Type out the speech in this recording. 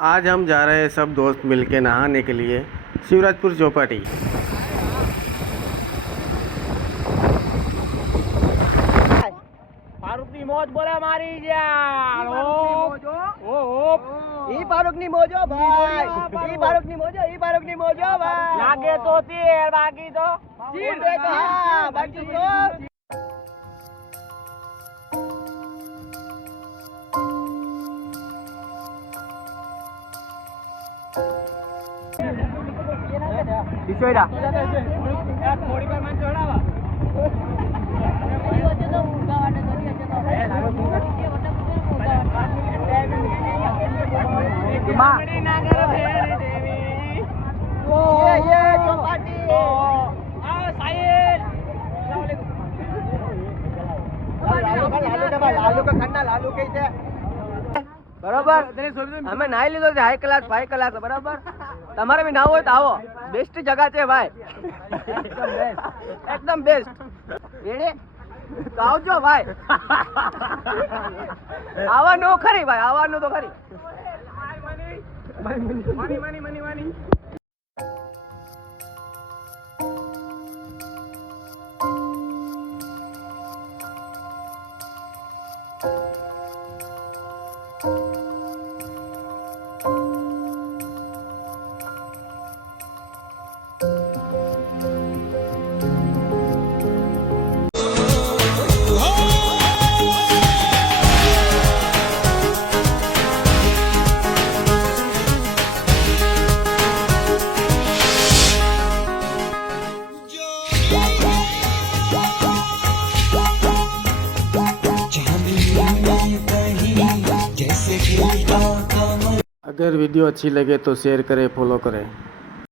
आज हम जा रहे हैं सब दोस्त मिलके नहाने के लिए शिवराजपुर चौपाटी। फारूकनी मोज बोले मारी यार ઈ फारूकनी मोजो भाई ઈ फारूकनी मोजो भाई लागे तो तीर बाकी तो चीर देखो हां बाकी तो बिचोड़ा थोड़ी बार मन चढ़ावा ये चौपाटी लालू का खन्ना लालू के बराबर हमें नाई लीधो हाई क्लास फाई क्लास बराबर तमारे भी नाव हो तो आओ बेस्ट जगह है भाई एकदम बेस्ट रेडी तो आवजो भाई આવવાનું ખરી ભાઈ આવવાનું તો ખરી મની अगर वीडियो अच्छी लगे तो शेयर करें, फॉलो करें।